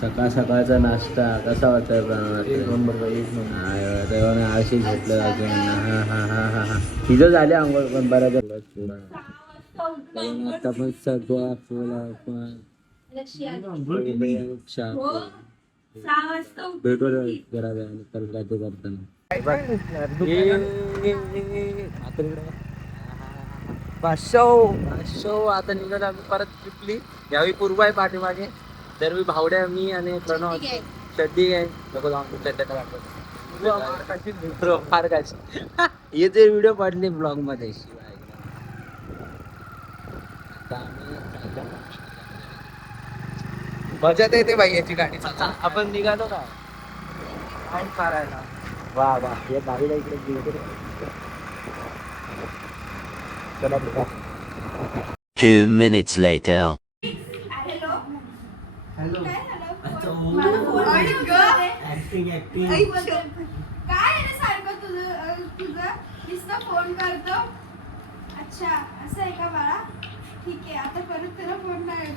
सकाळ सकाळचा नाश्ता कसा वाटत एक नंबर एक नंबर. तेव्हा मी आळशी झोपलं अजून. हा तिथं झाले आंघोळ पण बऱ्याच आता पण सगळं भेटू जरा करताना पाचशो आता निघालो आम्ही परत ट्रिपली. यावेळी पूर्व आहे पाठीमागे, तर मी भावड्या मी आणि प्रणव शद्दी आहे. नको जाऊन फार काय हे ते व्हिडिओ पडले ब्लॉग मध्ये. शिवाय मजा येते बाई याची गाडी. आपण निघालो का करायला. वा वा हे गाडीला इकडे चला बघा. 2 minutes later. हॅलो. काय रे सारखं तुझं नुसतं फोन करतो. अच्छा असं आहे का बाळा? ठीक आहे आता परत तुला फोन नाही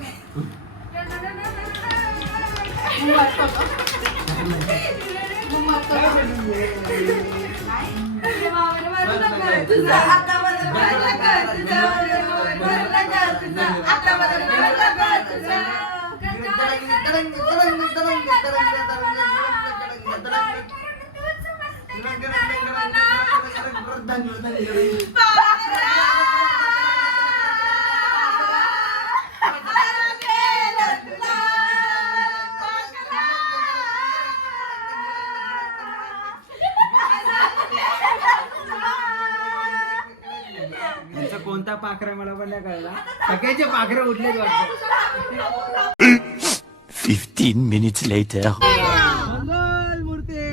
कोणता पाखरा मला पण नाही कळला. सगळ्याचे पाखरे उठले. 15 minutes later. मंगल मूर्ती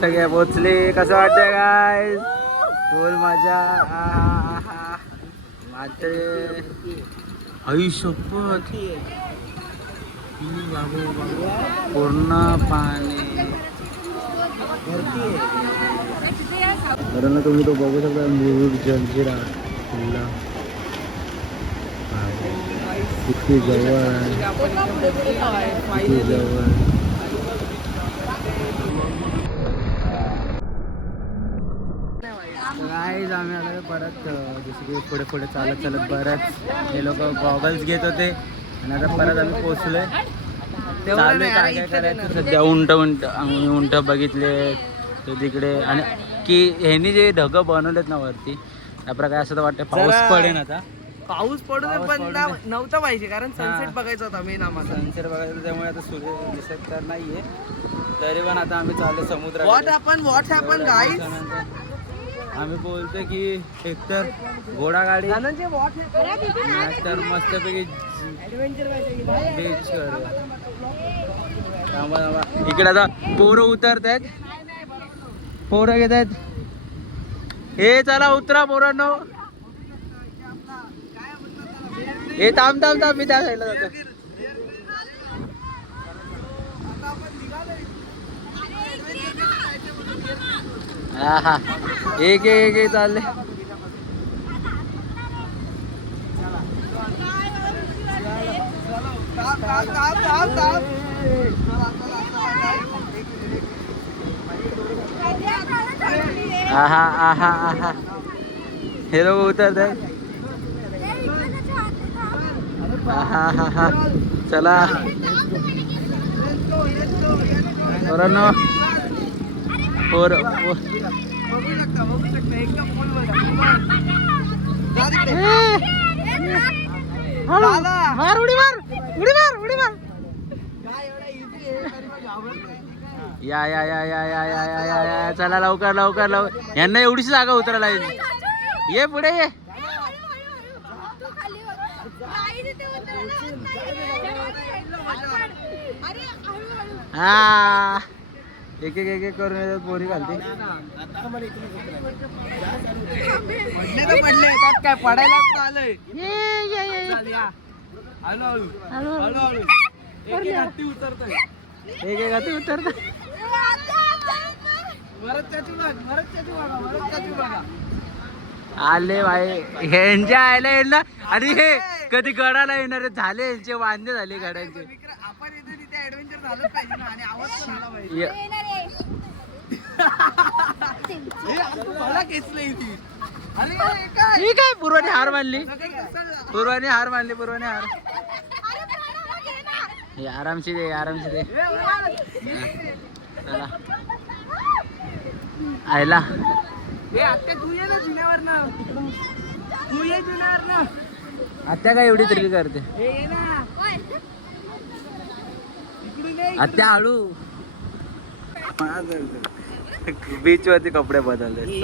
सगळे पोचले. कसं वाटतंय काय? फुल मजा. माझे आयुष्यपत पूर्ण पाणी. बरं ना तुम्ही तो बघू शकता मुरुड जंजिरा किल्ला किती जवळ आहे. किती जवळ. गाईज आम्ही आलो परत. जसं की पुढे पुढे चालत चालत बरंच हे लोक गॉगल्स घेत होते आणि आता परत आम्ही पोचलोय. चालू काय काय करायचं सध्या. उंट आम्ही उंट बघितले ते तिकडे. आणि की ह्यांनी जे ढगं बनवलेत ना वरती त्या प्रकारे असं तर वाटतं पाऊस पडेन आता. पाऊस पडू दे पण नव्हता पाहिजे कारण सनसेट बघायचा होता मेन आम्हाला. सनसेट बघायचं त्यामुळे आता सूर्य दिसत तर नाहीये. तरी पण आता आम्ही चाललो समुद्रात. What happen guys. आम्ही बोलतोय की एकतर घोडागाडी तर मस्तपैकी बीच करूया. इकडे आता पोरं उतरत आहेत. पोरं घेत आहेत. हे चला उतरा पोरांनो. हे थांब मी त्या साईडला जातो. हा एक चालले. आहा हे लोक उतरत आहेत. चला पोरांनो. मार उडी मार. या चला लवकर. यांना एवढीच जागा उतरायला. ये पुढे ये. हा एक करून येतात. पोरी घालते. पडले काय पडायला आलंय. एक हाती उतरत. आले भाई ह्यांच्या आयला येणार आणि हे कधी गडाला येणार झाले यांचे वांदे झाले गडांचे. आपण इथे तिथे ऍडव्हेंचर झालंच पाहिजे ना आणि आवाज पण आला पाहिजे. मला खेचलंय ती. अरे काय ठीक आहे पूर्वाने हार मानली पूर्वाने हार हे आरामशी दे चला आयला आत्या तू ये ना जुन्यावर ना तू ये जुन्यावर ना आत्या काय एवढी तरी करते ये ना इकडून ये. आत्या हळू बीच वरती कपडे बदलले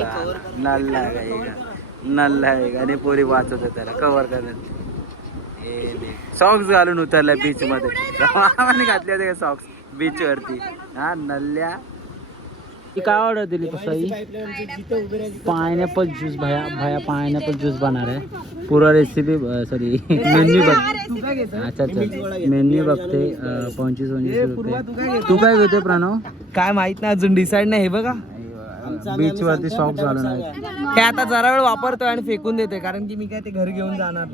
नल्ला आहे आणि पोरी वाचवते त्याला कव्हर करत सॉक्स घालून उतरलाय बीच मध्ये आम्हाला घातले होते सॉक्स बीच वरती हा नल्ल्या काय ऑर्डर दिली पायनॅपल ज्यूस भया पायनॅपल ज्यूस बनणार आहे पुरा रेसिपी सॉरी मेन्यू बघ अच्छा मेन्यू बघते 25 रुपये तू काय घेते प्रणव काय माहित नाही अजून डिसाइड नाही हे बघा बीच वरती सॉक्स घालून आहे हे आता जरा वेळ वापरतोय आणि फेकून देते कारण की मी काय ते घरी घेऊन जाणार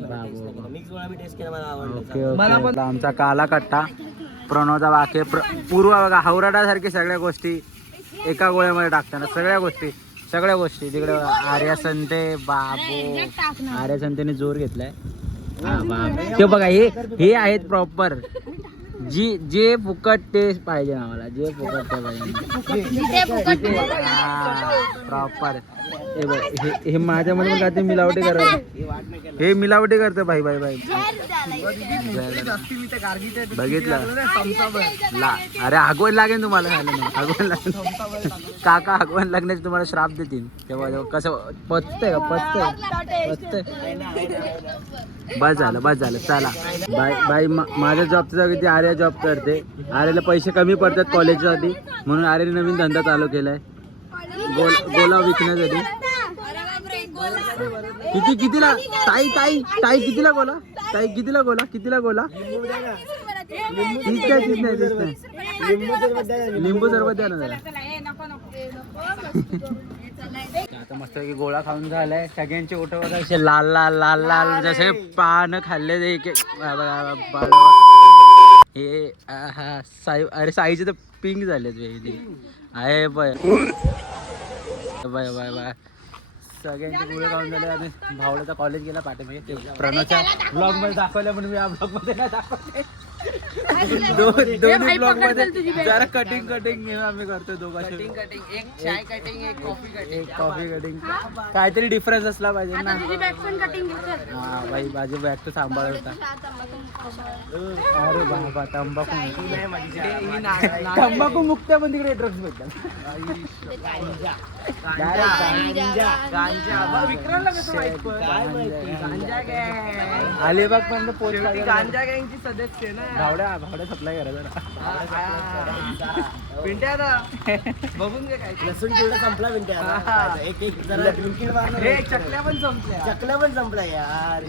ओके ओके आमचा काला कट्टा प्रणवचा वाके पूर्व बघा हावराडा सारखे सगळ्या गोष्टी एका गोळ्यामध्ये टाकताना सगळ्या गोष्टी तिकडे आर्या संते बाबू आर्या संतेने जोर घेतलाय ते बघा हे आहेत प्रॉपर जे फुकट ते पाहिजे आम्हाला जे फुकट ते पाहिजे प्रॉपर हे माझ्यामध्ये काय ते मिलावटी करत हे मिलावटी करते भाई बघितलं अरे आगवण लागेल तुम्हाला आगवण लागेल काका आगवण लागण्याचे तुम्हाला श्राप देतील तेव्हा कसं पचतंय का पचतंय बस झालं चला बाई माझ्या जॉबच्या जागी ती आर्या जॉब करते आर्याला पैसे कमी पडतात कॉलेजसाठी म्हणून आर्याने नवीन धंदा चालू केलाय गोला विकण्यासाठी कितीला ताई कितीला गोला लिंबू सरबत द्या ना जरा आता मस्त गोळा खाऊन झालाय सगळ्यांचे ओठ बघा असे लाल जसे पान खाल्ले हे अरे साईचे तर पिंक झालेत आहे बाय सगळ्यांचे गोळे खाऊन झाले आणि भावड्याचा कॉलेज गेला पाठीमागे प्रणवच्या ब्लॉग मध्ये दाखवल्या म्हणून मी या ब्लॉग मध्ये नाही दाखवले दोन्ही ब्लॉग मध्ये जरा कटिंग आम्ही करतोय दोघांचे एक चाय कटिंग एक कॉफी कटिंग काहीतरी डिफरन्स असला पाहिजे ना हा बाई माझी बॅग तर सांभाळ होता अरे बाबा तंबाखू मुक्त पण तिकडे ड्रग्स भेटतात अलिबाग पण गांजा गँगची सदस्य ना भावड्या सप्लाय करायचा पिंट्या बघून घे काय लसूण चिवडा संपला पिंट्या एक जरा लिक्विड मारलं हे चकल्या पण संपल्या यार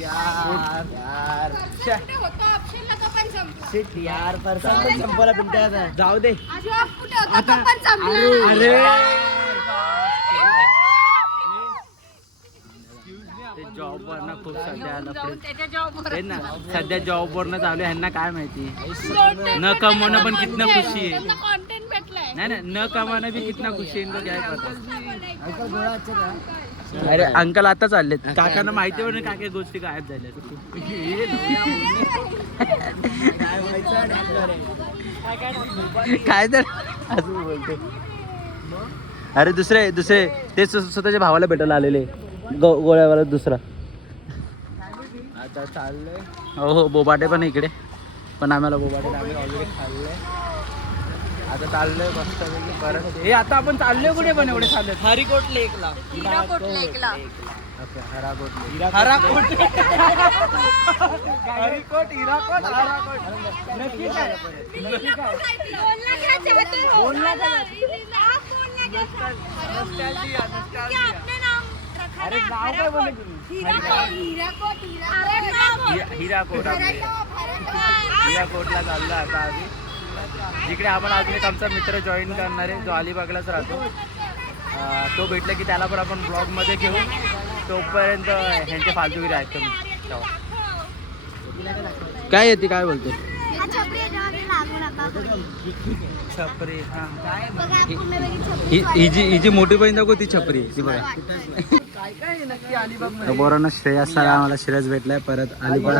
शिट यार परसा पण संपला पिंट्या जाऊ दे जॉब वरनं खूप सध्या जॉब वरनं चालू ह्यांना काय माहिती न कमवणं पण कितना खुशी आहे नाही न कमावणं भी कितना खुशी आहे काय पता अरे अंकल आता चाललेत काकांना माहिती पण काय काय गोष्टी गायब झाल्या काय तर असं बोलते अरे दुसरे ते स्वतःच्या भावाला भेटायला आलेले गोळ्यावाला दुसरा आता चाललंय हो बोबाटे पण इकडे पण आम्हाला बोबाटे आम्ही ऑलरेडी खाल्लंय आता चाललंय मस्त परत हे आता आपण चाललोय कुठे पण एवढे चालले हरिकोट लेकला अरे नाव काय बोलले हिराकोटला चाललो आता आम्ही जिकडे आपण अजून एक आमचा मित्र जॉईन करणार आहे जो अलिबागलाच राहतो तो भेटला की त्याला पण आपण ब्लॉग मध्ये घेऊ तोपर्यंत ह्यांचे फालतूगिरी ऐकतो मी. काय येते काय बोलते छपरी? ही जी मोठी बहीण दाखव ती छपरी आहे ती बघा. बोरांना श्रेयस सर आम्हाला श्रेयस भेटलाय परत अलिबाग.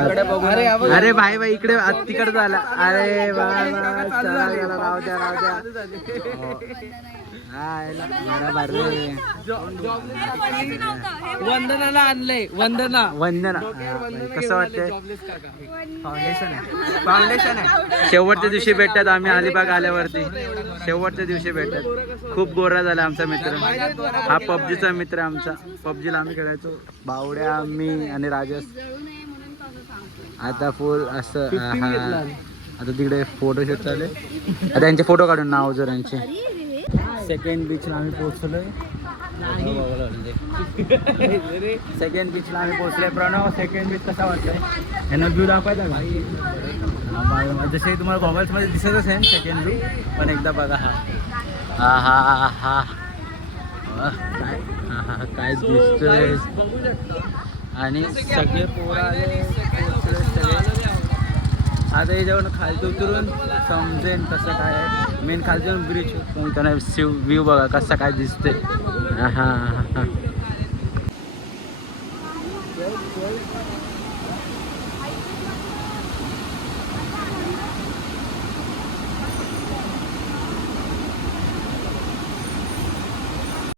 अरे भाई भाई इकडे तिकडे झाला. अरे राव द्या वंदनाला आणलंय. वंदना कसं वाटतंय? फाउंडेशन आहे. शेवटच्या दिवशी भेटतात आम्ही अलिबाग आल्यावरती. शेवटच्या दिवशी भेटतात. खूप गोरा झाला आमचा मित्र. हा पबजीचा मित्र आमचा. पबजीला आम्ही खेळायचो. बावड्या मी आणि राजेश. आता फुल असं आता तिकडे फोटोशूट चालू आहे. आता यांचे फोटो काढून नाव जर यांचे. सेकंड बीचला आम्ही पोहोचलोय. सेकंड बीचला आम्ही पोहोचलोय. प्रणव सेकंड बीच कसा वाटतोय? यांना व्ह्यू दाखवायचा का? जसे तुम्हाला गॉगल्समध्ये दिसतच आहे सेकंड व्यू, पण एकदा बघा. हा हा हा हा काय काय दिसतोय. आणि सगळे पोरं आले. आता हे जेवण खालती उतरून समजेन कसं काय आहे. मेन खालती जाऊन ब्रिज त्यांना व्ह्यू बघा कसा काय दिसते. हा हा हा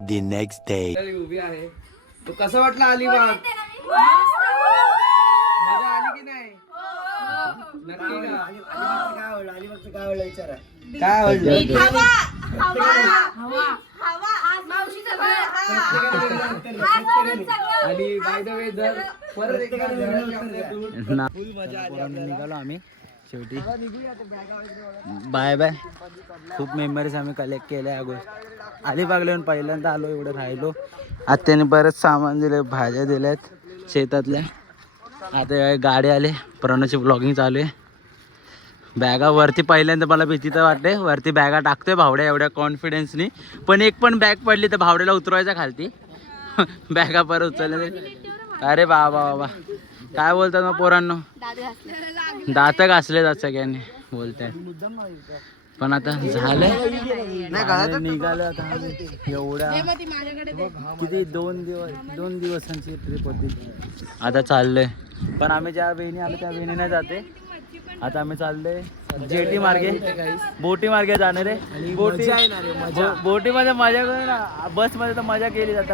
The next day. उभी आहे. तो कसं वाटलं अलिबाग? मजा आली की नाही? नक्की का? अलिबागचं काय आवडलं विचारा. काय आवडलं? आणि बाय द वे जर परत एकदा निघालो आम्ही शेवटी. Bye bye. खूप मेमरीज आम्ही कलेक्ट केल्या या गोष्टी. अलिबागला येऊन पहिल्यांदा आलो. एवढं राहिलो. आता त्याने बरंच सामान दिले. भाज्या दिल्यात शेतातल्या. आता गाडी आले. प्रणवची ब्लॉगिंग चालू आहे. बॅगा वरती पहिल्यांदा मला भीती तर वाटते. वरती बॅगा टाकतोय भावड्या एवढ्या कॉन्फिडन्सनी. पण एक पण बॅग पडली तर भावड्याला उतरवायचा खालती. बॅगा परत उचलले. अरे बाबा बाबा काय बोलतात मग पोरांनो? दात घासले जात सगळ्यांनी बोलताय. पण आता झालंय निघालं आता एवढ्या किती 2 दिवसांची ट्रिप होती. आता चाललंय. पण आम्ही ज्या वेळी आलो त्या वेळी नाही जाते. आता आम्ही चाललोय जेटी मार्गे. बोटी मार्गे जाणार आहे. बोटीमध्ये मजा करू ना. बसमध्ये तर मजा केली जाते.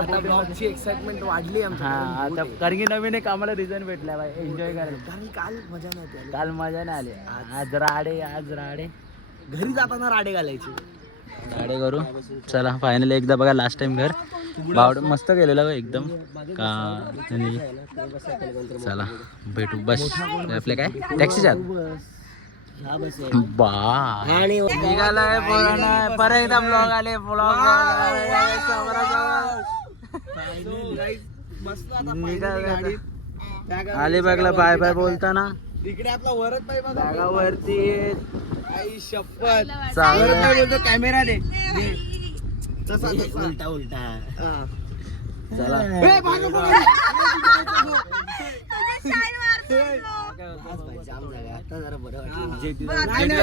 एक्साइटमेंट वाढली आमच्या. हा आता कारण की नवीन एक आम्हाला रिझन भेटला बाय एन्जॉय करायला. कारण काल मजा नव्हती. काल मजा नाही आली. आज राडे घरी जाताना राडे घालायचे. गाडी करू. चला फायनली एकदा बघा लास्ट टाइम घर बावड मस्त केलेलं एकदम का. चला भेटू. बस आपले काय टॅक्सीच्या बा निघालाय. परत एकदा ब्लॉग आले. अलिबागला बाय बाय बोलताना इकडे आपला वरद बाई बघा. जागावरती आई शपथ. चांगलं कॅमेरा दे. उलटा चला आता जरा बरं वाटलं. जेटीला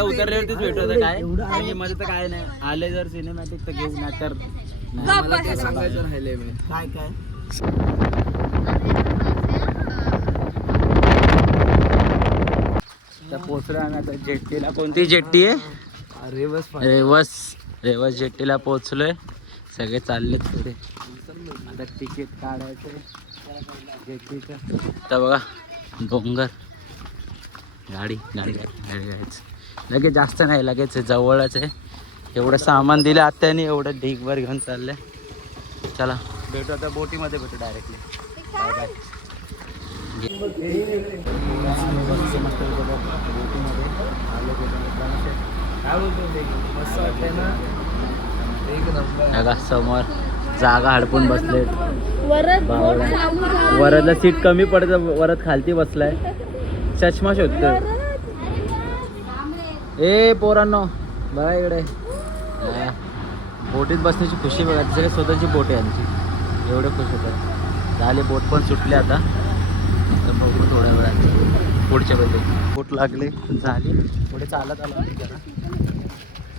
उतरल्यावरतीच भेटू होतं काय. म्हणजे मध्ये तर काय नाही. आले जर सिनेमॅटिक तर घेऊ नाही तर नाही. सांगायचं राहिलंय मी. काय पोचलो आम्ही आता जेट्टीला. कोणती जेट्टी आहे? रेवस जेट्टीला पोचलोय. सगळे चालले पुढे. आता तिकीट काढायचं जेट्टीचं. तर बघा डोंगर. गाडी घ्यायचं लगेच. जास्त नाही लगेच जवळच आहे. एवढं सामान दिलं आत्याने. एवढं ढीकभर घेऊन चाललंय. चला भेटू आता बोटीमध्ये भेटू डायरेक्टली. Bye bye. मस्त वाटतंय ना. समोर जागा हडपून बसले. वरदला सीट कमी पडतं. वरद खालती बसलाय. चष्मा शोधतोय. ए पोरांनो बघा इकडे. बोटीत बसण्याची खुशी बघा. सगळे स्वतःची बोट आहे आमची. एवढे खुश होतात. झाले बोट पण सुटले आता. तर बघू थोड्या वेळात पुढच्या वेळी बोट लागले झाली. पुढे चालत आलो जरा.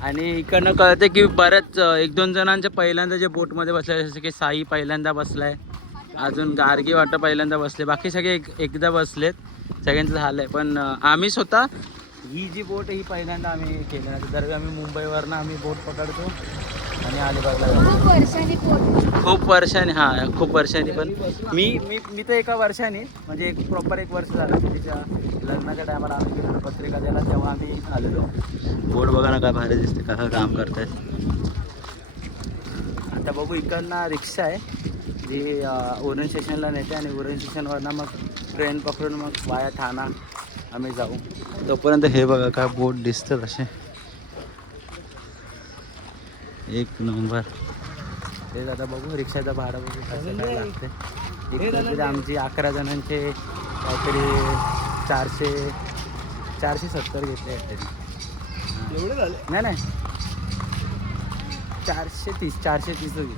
आणि इकडनं कळते की बऱ्याच 1-2 जणांच्या पहिल्यांदा जे बोटमध्ये बसले जसे की साई पहिल्यांदा बसलाय, अजून गार्गी वाटतं पहिल्यांदा बसले, बाकी सगळे एकदा बसलेत. सगळ्यांचं झालं आहे. पण आम्ही स्वतः ही जी बोट ही पहिल्यांदा आम्ही केली नाही. तर आम्ही मुंबईवरनं आम्ही बोट पकडतो आणि अलिबागला जातो. खूप वर्षांनी हां खूप वर्षांनी. पण मी तर एका वर्षाने म्हणजे प्रॉपर 1 वर्ष झालं. तिच्या लग्नाच्या टायमाला आम्ही गेलो पत्रिका द्यायला, तेव्हा आम्ही आलेलो. बोट बघा ना काय भारी दिसते, कसं काम करतायत. आता बघू इकडनं रिक्षा आहे जी उरण स्टेशनला नेते आणि उरण स्टेशनवरनं मग ट्रेन पकडून मग वाया ठाणा आम्ही जाऊ. तोपर्यंत हे बघा काय बोट दिसतं असे 1 नंबर. ते आता बघू रिक्षाचं भाडं बघू कसं काय लागते. इकडे आमची 11 जणांचे काहीतरी 470 घेतले आहेत तरी. एवढे झाले? नाही 430 घेतले.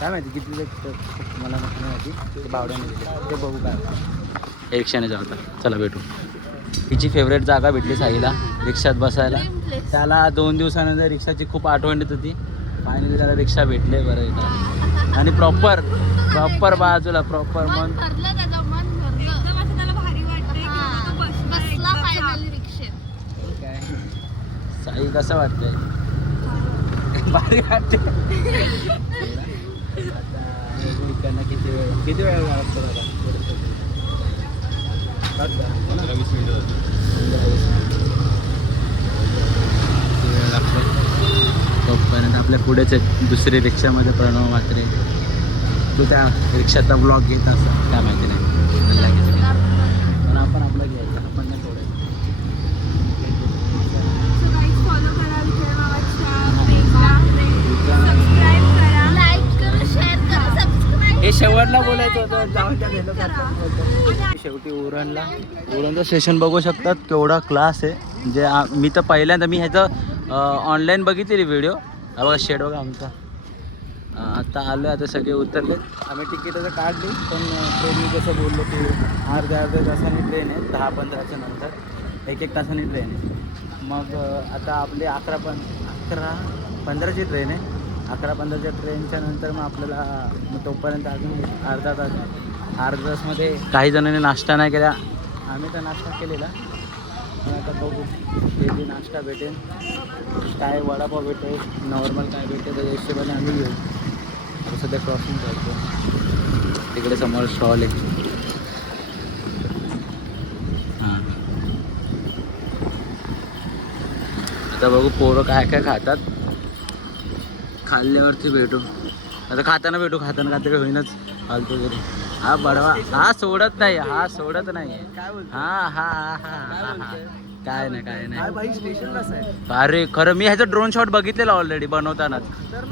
काय माहिती किती मला नाही माहिती. ते बावड्याने दिले ते बघू काय. रिक्षाने जाऊ आता. चला भेटू. तिची फेवरेट जागा भेटली साईला रिक्षात बसायला. त्याला 2 दिवसानंतर रिक्षाची खूप आठवण येत होती. फायनली त्याला रिक्षा भेटले बरं इथं. आणि प्रॉपर बाजूला प्रॉपर मन काय. साई कसं वाटतंय? भारी वाटते. आता किती वेळ लागतो दादा? 15-20 मिनिटं वेळ लागतो. तोपर्यंत आपल्या पुढेच आहेत दुसरी रिक्षामध्ये प्रणव म्हात्रे. तू त्या रिक्षाचा ब्लॉग घेत असं काय माहिती नाही. पण आपण आपला घ्यायचा आपण नाही थोडं. फॉलो करा विजय मामाच्या पेजला, सबस्क्राईब करा, लाईक करा, शेअर करा, सबस्क्राईब. हे शेवटला बोलायचं होतं जाऊन त्या गेलो का. शेवटी उरणचं स्टेशन बघू शकतात केवढा क्लास आहे. म्हणजे मी तर पहिल्यांदा मी ह्याचं ऑनलाईन बघितलेली व्हिडिओ. हा बघा शेड बघा आमचा. आता आलो आता सगळे उतरलेत. आम्ही तिकीटाचं काढली पण ट्रेननी जसं बोललो की अर्ध्या तासाने ट्रेन आहे. 10-15च्या नंतर 1 तासाने ट्रेन आहे. मग आता आपली 11-15ची ट्रेन आहे. 11-15च्या ट्रेनच्या नंतर मग आपल्याला मग तोपर्यंत अजून अर्धा तासमध्ये काही जणांनी नाश्ता नाही केला. आम्ही तर नाश्ता केलेला. पण आता बघू ते नाश्ता भेटेल काय वडापाव भेटेल नॉर्मल काय भेटेल तर हिशोबाने आम्ही घेऊ. आता सध्या क्रॉसिंग करतो. तिकडे समोर स्टॉल आहे. हां आता बघू पोरं काय काय खातात. खाल्ल्यावरती भेटू. आता खाताना काहीतरी होईनच फालतू वगैरे. हा बडवा हा सोडत नाही. काय नाही स्टेशनलाच आहे. अरे खरं मी ह्याचा ड्रोन शॉट बघितलेला ऑलरेडी बनवतानाच.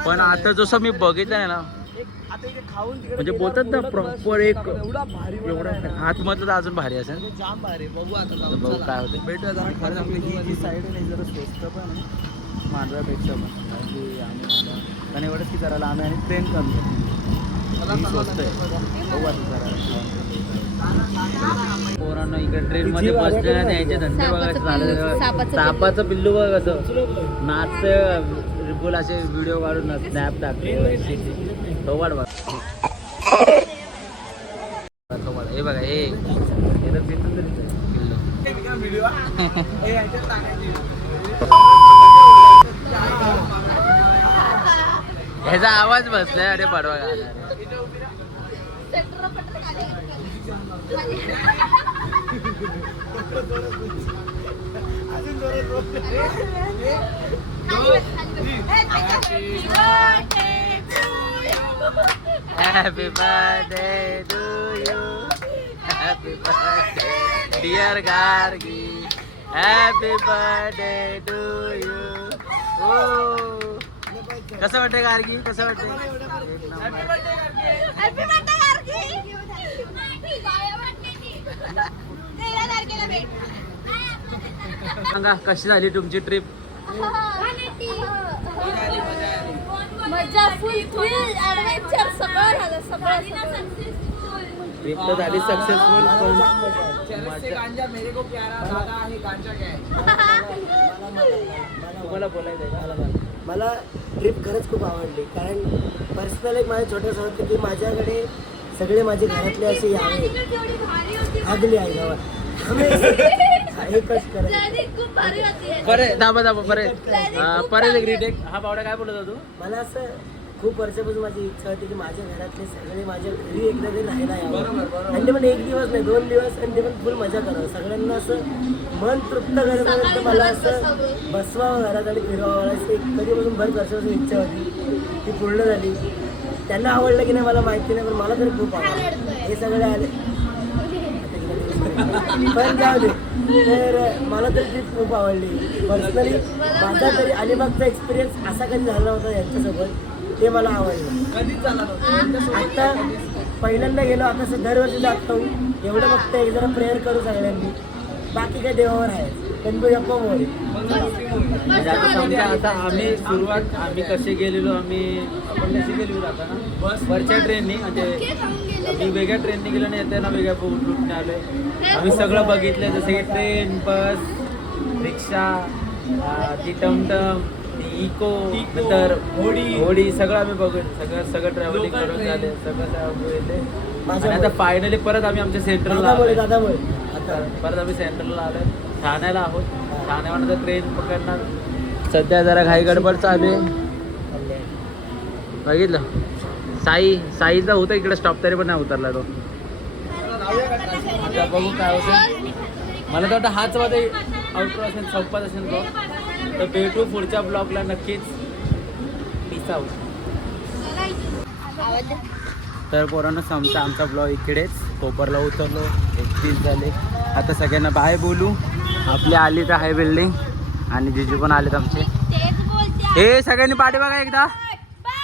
पण आता जसं मी बघितलं नाही ना आता इथे खाऊन म्हणजे बोलतात ना प्रॉपर एक एवढा भारी एवढा आतमधलं तर अजून भारी असेल. जाम भारी. बघू आता तर बघू काय होते. भेटूया जरा. खरं आपली ही जी साईड आहे जरा स्वस्त पण आहे मांडव्यापेक्षा पण. कारण की आम्ही पण एवढंच की जरा लांब आहे आणि ट्रेन कमी आहे. स्वस्त आहे. बघू आता जरा पोरांना इकडे ट्रेन मध्ये बसले ना त्यांचे धंदे बघायचे झालं. सापाचं पिल्लू बघ कसं नाचतं. रिपोल असे व्हिडिओ काढून स्नॅप टाकतो. थोबाड बघ हे बघा हे तर पिल्लू ह्याचा आवाज बसलाय. अरे Padwa Happy birthday to you. Happy birthday dear Gargi. Happy birthday to you. Oh कसं वाटतंय गार्गी? कसं वाटतंय? Happy birthday Gargi. सांगा कशी झाली तुमची ट्रिप? मजा फुल ऍडव्हेंचर सगळं झालं. सगळं ट्रिप तर झाली सक्सेसफुल मला पण जाम मजा आली. तुम्हाला बोलायचं आहे का? मला ट्रिप खरंच खूप आवडली कारण पर्सनल एक माझं छोटंसं होतं की माझ्याकडे सगळे माझे घरातले असे यावे केवढी भारी होती आगले आहे गावात एकच करायचं खूप भारी होती परत दाबा परत एक रिटेक. हा बावडा काय बोलत होता तू? मला असं खूप वर्षापासून माझी इच्छा होती की माझ्या घरातले सगळे माझ्या घरी एकदा तरी राहायला यावं आणि ते पण 1 दिवस नाही 2 दिवस आणि ते पण फुल मजा करावं सगळ्यांना असं मन तृप्त करायचं मला असं बसवावं घरात आणि फिरवावं असं एक कधीपासून बऱ्याच वर्षापासून इच्छा होती ती पूर्ण झाली. त्यांना आवडलं की नाही मला माहिती नाही पण मला तरी खूप आवडलं. हे सगळे आले पण जाऊ दे. तर मला तरी ट्रिप खूप आवडली पर्सनली. माझा तरी अलिबागचा एक्सपिरियन्स असा कधी झाला नव्हता यांच्यासोबत ते मला आवडलं. आता पहिल्यांदा गेलो आता असं दरवर्षी जातो एवढं फक्त एक जरा प्रेयर करू सगळ्यांनी बाकी काय देवावर आहे गणपती बाप्पा मोरे. म्हणजे आता समजा आता आम्ही कसे गेलेलो आपण कसे गेलेलो आता ना वरच्या ट्रेननी म्हणजे आम्ही वेगळ्या ट्रेनने गेलो नाही येताना वेगळ्या रूटने आलोय. आम्ही सगळं बघितलं जसं की ट्रेन बस रिक्षा ती टमटम ती इको नंतर होडी सगळं आम्ही बघून सगळं ट्रॅव्हलिंग करून झाले सगळं आणि आता फायनली परत आम्ही आमच्या सेंटरला आलोय. आता परत आम्ही सेंटरला आलोय ठाण्याला आहोत. ठाण्यावर ट्रेन पकडणार. सध्या जरा घाई गडबड चालू आहे. बघितलं साईचा होता इकडे स्टॉप तरी पण नाही उतरला तो. आता बघू काय होतं. मला तर वाटतं हाच माझा आउटरो असेल संपत असेल तो. तर भेटू पुढच्या ब्लॉगला नक्कीच. Peace out. तर पोरांना संपता आमचा ब्लॉग इकडेच कोपरला उतरलो 31 झाले. आता सगळ्यांना बाय बोलू. आपली आली तर आहे बिल्डिंग आणि जिजू पण आलेत आमचे. हे सगळ्यांनी पाठी बघा एकदा.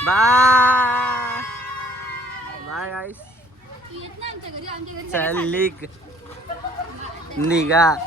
बाय बाय गाईस. चल निघा.